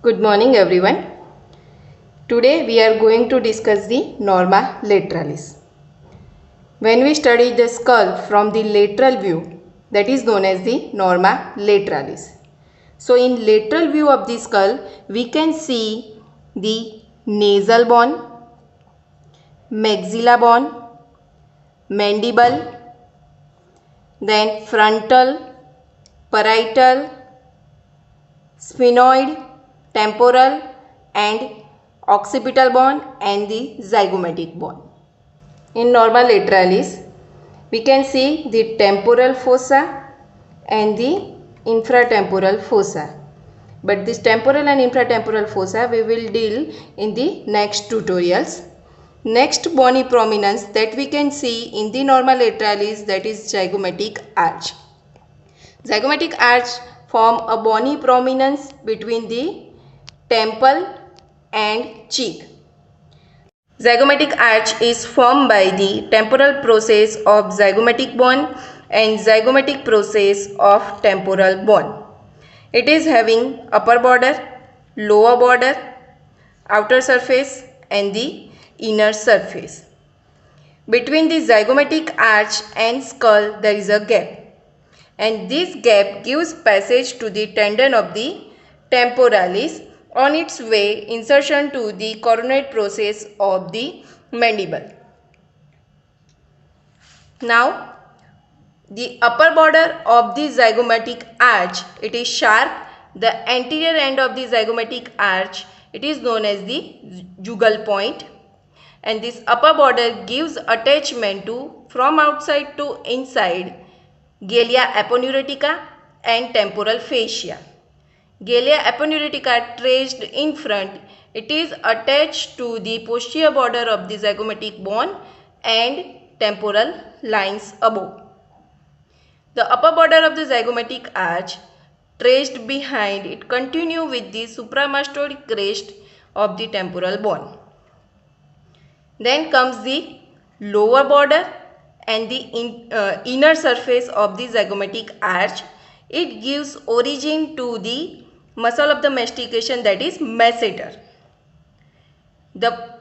Good morning everyone. Today we are going to discuss the norma lateralis. When we study the skull from the lateral view, that is known as the norma lateralis. So in lateral view of the skull, we can see the nasal bone, maxilla bone, mandible, then frontal, parietal, sphenoid, temporal and occipital bone and the zygomatic bone. In norma lateralis, we can see the temporal fossa and the infratemporal fossa. But this temporal and infratemporal fossa we will deal in the next tutorials. Next bony prominence that we can see in the norma lateralis, that is zygomatic arch. Zygomatic arch form a bony prominence between the temple and cheek. Zygomatic arch is formed by the temporal process of zygomatic bone and zygomatic process of temporal bone. It is having upper border, lower border, outer surface and the inner surface. Between the zygomatic arch and skull there is a gap, and this gap gives passage to the tendon of the temporalis on its way insertion to the coronate process of the mandible. Now the upper border of the zygomatic arch, it is sharp. The anterior end of the zygomatic arch, it is known as the jugal point, and this upper border gives attachment to from outside to inside Galea aponeurotica and temporal fascia. Galea aponeurotica traced in front, it is attached to the posterior border of the zygomatic bone and temporal lines above. The upper border of the zygomatic arch traced behind it continue with the supramastoid crest of the temporal bone. Then comes the lower border and the inner surface of the zygomatic arch. It gives origin to the muscle of the mastication, that is masseter. The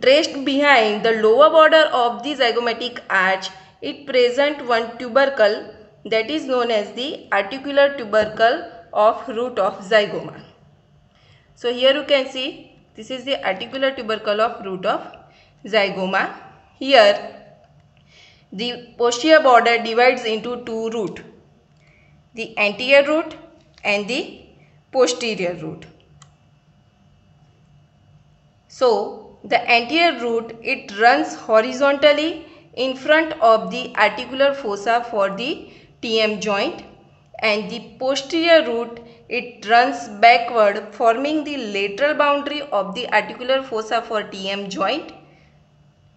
traced behind the lower border of the zygomatic arch, it present one tubercle that is known as the articular tubercle of root of zygoma. So here you can see this is the articular tubercle of root of zygoma. Here the posterior border divides into two roots, the anterior root and the posterior root. So the anterior root, it runs horizontally in front of the articular fossa for the TM joint, and the posterior root, it runs backward forming the lateral boundary of the articular fossa for TM joint,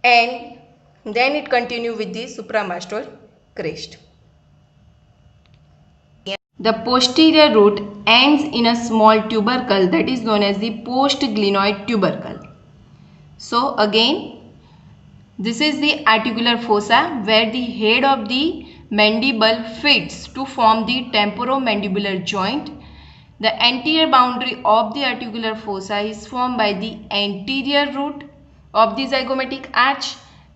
and then it continue with the supramastoid crest. The posterior root ends in a small tubercle that is known as the postglenoid tubercle. So again, this is the articular fossa where the head of the mandible fits to form the temporomandibular joint. The anterior boundary of the articular fossa is formed by the anterior root of the zygomatic arch,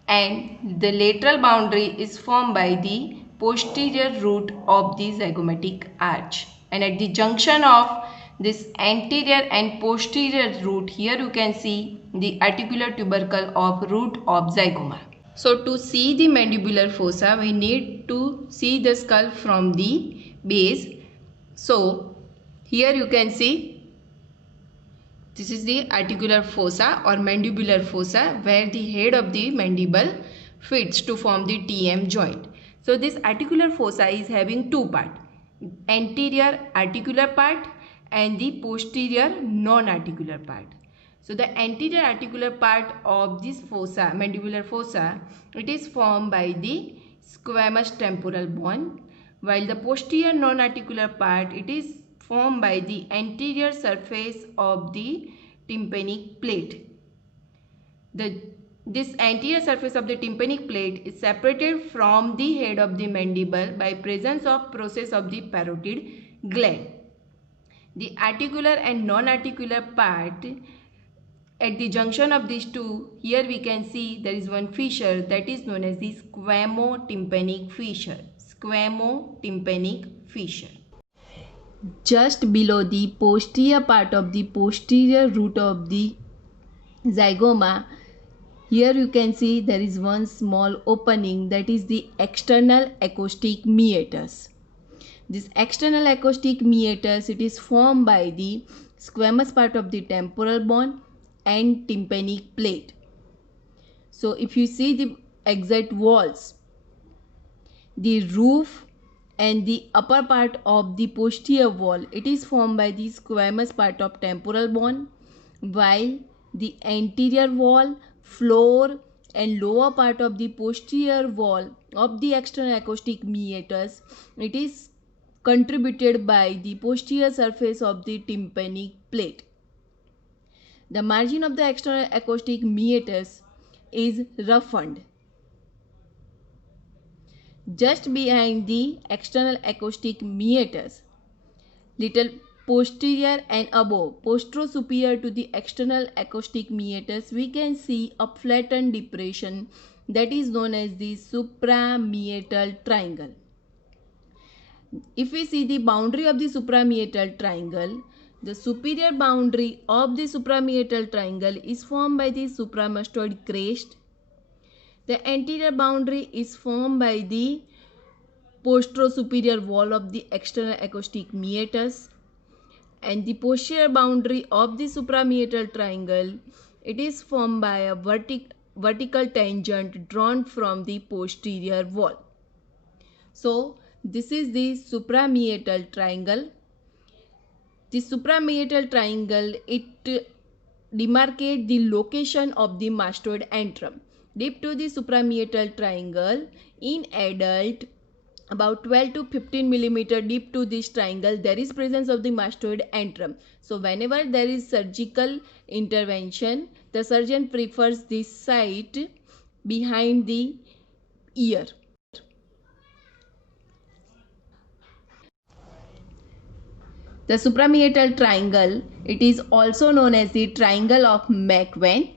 and the lateral boundary is formed by the posterior root of the zygomatic arch. And at the junction of this anterior and posterior root, here you can see the articular tubercle of root of zygoma. So to see the mandibular fossa, we need to see the skull from the base. So here you can see this is the articular fossa or mandibular fossa where the head of the mandible fits to form the TM joint. So this articular fossa is having two parts, anterior articular part and the posterior non-articular part. So the anterior articular part of this fossa, mandibular fossa, it is formed by the squamous temporal bone, while the posterior non-articular part, it is formed by the anterior surface of the tympanic plate. This anterior surface of the tympanic plate is separated from the head of the mandible by presence of process of the parotid gland. The articular and non-articular part, at the junction of these two, here we can see there is one fissure that is known as the squamotympanic fissure. Squamotympanic fissure. Just below the posterior part of the posterior root of the zygoma, here you can see there is one small opening, that is the external acoustic meatus. This external acoustic meatus, it is formed by the squamous part of the temporal bone and tympanic plate. So if you see the exact walls, the roof and the upper part of the posterior wall, it is formed by the squamous part of temporal bone, while the anterior wall, floor and lower part of the posterior wall of the external acoustic meatus, it is contributed by the posterior surface of the tympanic plate. The margin of the external acoustic meatus is roughened. Just behind the external acoustic meatus, little posterior and above, postero-superior to the external acoustic meatus, we can see a flattened depression that is known as the suprameatal triangle. If we see the boundary of the suprameatal triangle, the superior boundary of the suprameatal triangle is formed by the supramastoid crest. The anterior boundary is formed by the postero-superior wall of the external acoustic meatus, and the posterior boundary of the suprameatal triangle, it is formed by a vertical tangent drawn from the posterior wall. So this is the suprameatal triangle. The suprameatal triangle, it demarcates the location of the mastoid antrum. Deep to the suprameatal triangle, in adult, about 12 to 15 millimeter deep to this triangle, there is presence of the mastoid antrum. So whenever there is surgical intervention, the surgeon prefers this site behind the ear. The suprameatal triangle, it is also known as the triangle of McVeigh,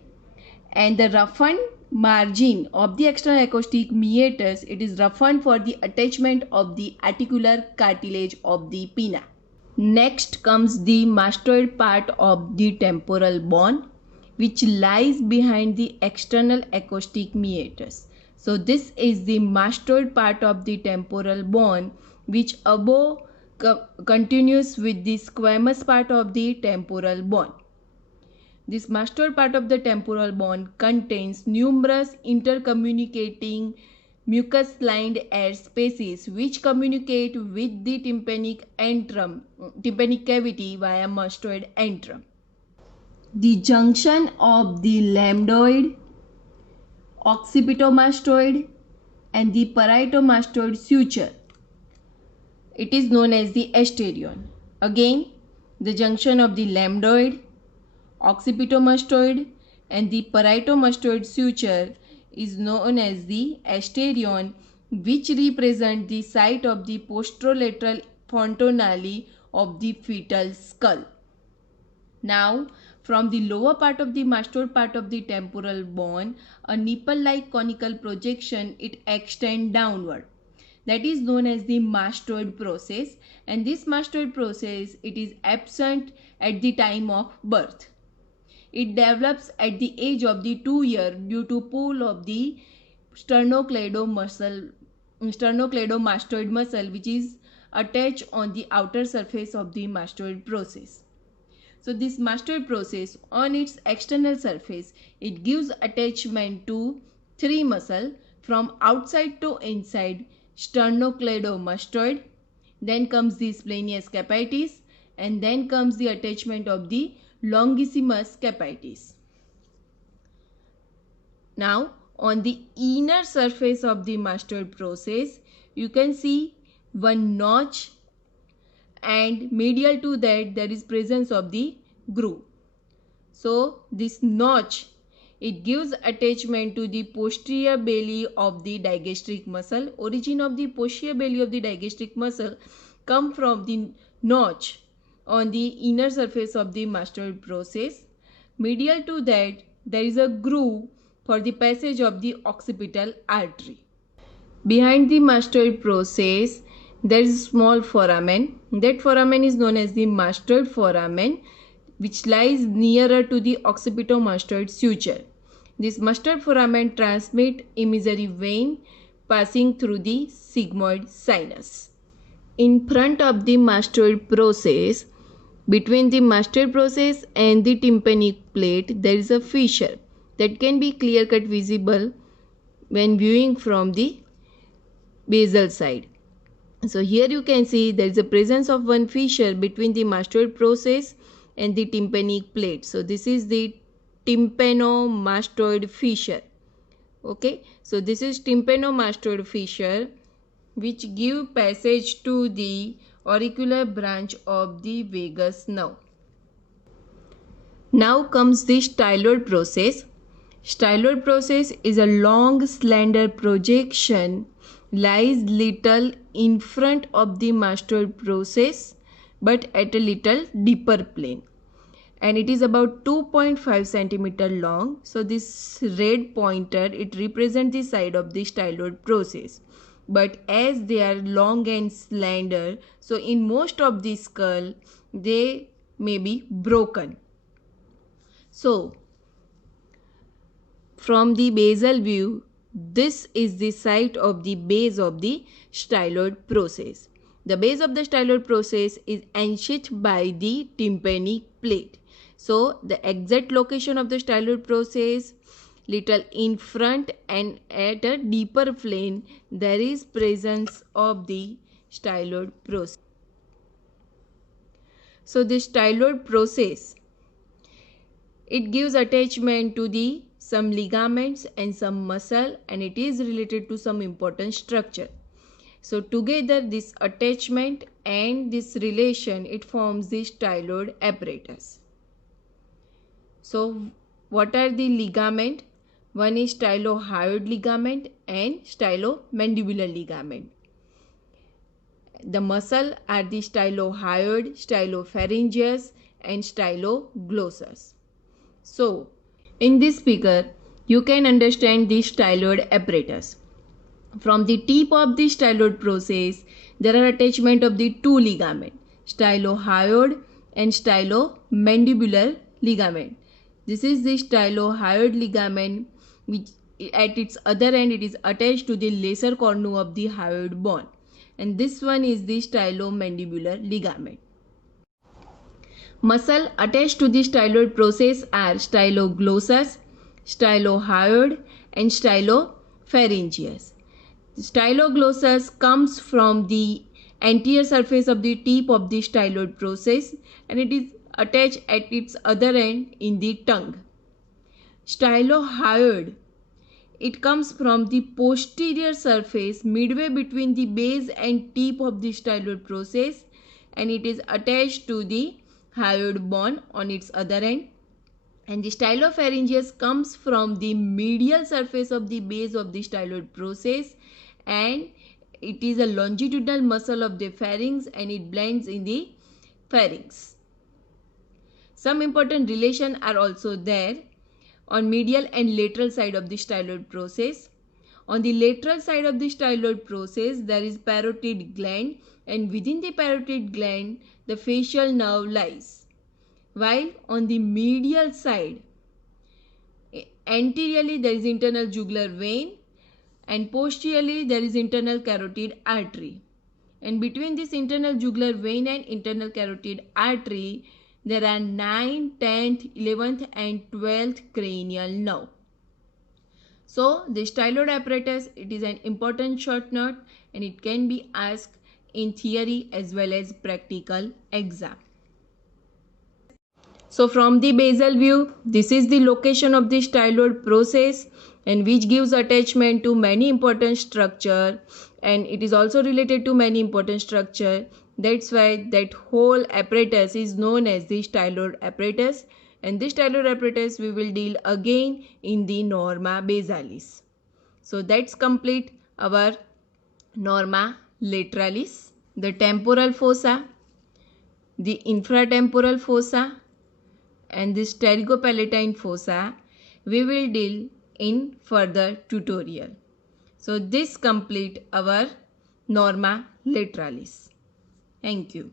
and the roughened margin of the external acoustic meatus, it is roughened for the attachment of the articular cartilage of the pinna. Next comes the mastoid part of the temporal bone, which lies behind the external acoustic meatus. So this is the mastoid part of the temporal bone, which above continues with the squamous part of the temporal bone. This mastoid part of the temporal bone contains numerous intercommunicating mucus-lined air spaces which communicate with the tympanic cavity via mastoid antrum. The junction of the lambdoid, occipitomastoid and the parietomastoid suture, it is known as the asterion. Again, the junction of the lambdoid, occipitomastoid and the parietomastoid suture is known as the asterion, which represent the site of the posterolateral fontanelle of the fetal skull. Now, from the lower part of the mastoid part of the temporal bone, a nipple-like conical projection, it extends downward. That is known as the mastoid process, and this mastoid process, it is absent at the time of birth. It develops at the age of the 2 years due to pull of the sternocleidomastoid muscle, which is attached on the outer surface of the mastoid process. So this mastoid process, on its external surface, it gives attachment to 3 muscles from outside to inside: sternocleidomastoid, then comes the splenius capitis, and then comes the attachment of the longissimus capitis. Now, on the inner surface of the mastoid process, you can see one notch, and medial to that there is presence of the groove. So this notch, it gives attachment to the posterior belly of the digastric muscle. Origin of the posterior belly of the digastric muscle come from the notch on the inner surface of the mastoid process. Medial to that, there is a groove for the passage of the occipital artery. Behind the mastoid process, there is a small foramen. That foramen is known as the mastoid foramen, which lies nearer to the occipitomastoid suture. This mastoid foramen transmits imaginary vein passing through the sigmoid sinus. In front of the mastoid process, between the mastoid process and the tympanic plate, there is a fissure that can be clear-cut visible when viewing from the basal side. So here you can see there is a presence of one fissure between the mastoid process and the tympanic plate. So this is the tympanomastoid fissure. Okay, so this is tympanomastoid fissure which give passage to the auricular branch of the vagus nerve. Now comes the styloid process. Styloid process is a long slender projection lies little in front of the mastoid process but at a little deeper plane, and it is about 2.5 centimeter long. So this red pointer, it represents the side of the styloid process, but as they are long and slender, so in most of the skull they may be broken. So from the basal view, this is the site of the base of the styloid process. The base of the styloid process is encased by the tympanic plate. So the exact location of the styloid process, little in front and at a deeper plane, there is presence of the styloid process. So the styloid process, it gives attachment to the some ligaments and some muscle, and it is related to some important structure. So together this attachment and this relation, it forms the styloid apparatus. So what are the ligament? One is stylohyoid ligament and stylomandibular ligament. The muscle are the stylohyoid, stylopharyngeus and styloglossus. So in this figure, you can understand the styloid apparatus. From the tip of the styloid process, there are attachment of the two ligaments, stylohyoid and stylomandibular ligament. This is the stylohyoid ligament, which at its other end it is attached to the lesser cornu of the hyoid bone, and this one is the stylomandibular ligament. Muscle attached to the styloid process are styloglossus, stylohyoid and stylopharyngeus. Styloglossus comes from the anterior surface of the tip of the styloid process, and it is attached at its other end in the tongue. Stylohyoid, it comes from the posterior surface midway between the base and tip of the styloid process, and it is attached to the hyoid bone on its other end. And the stylopharyngeus comes from the medial surface of the base of the styloid process, and it is a longitudinal muscle of the pharynx, and it blends in the pharynx. Some important relations are also there on medial and lateral side of the styloid process. On the lateral side of the styloid process, there is parotid gland, and within the parotid gland, the facial nerve lies. While on the medial side, anteriorly there is internal jugular vein, and posteriorly there is internal carotid artery. And between this internal jugular vein and internal carotid artery, there are 9th, 10th, 11th and 12th cranial nerve. So the styloid apparatus, it is an important short note, and it can be asked in theory as well as practical exam. So from the basal view, this is the location of the styloid process, and which gives attachment to many important structure, and it is also related to many important structure. That's why that whole apparatus is known as the styloid apparatus, and this styloid apparatus we will deal again in the norma basalis. So that's complete our norma lateralis. The temporal fossa, the infratemporal fossa and the pterygopalatine fossa we will deal in further tutorial. So this complete our norma lateralis. Thank you.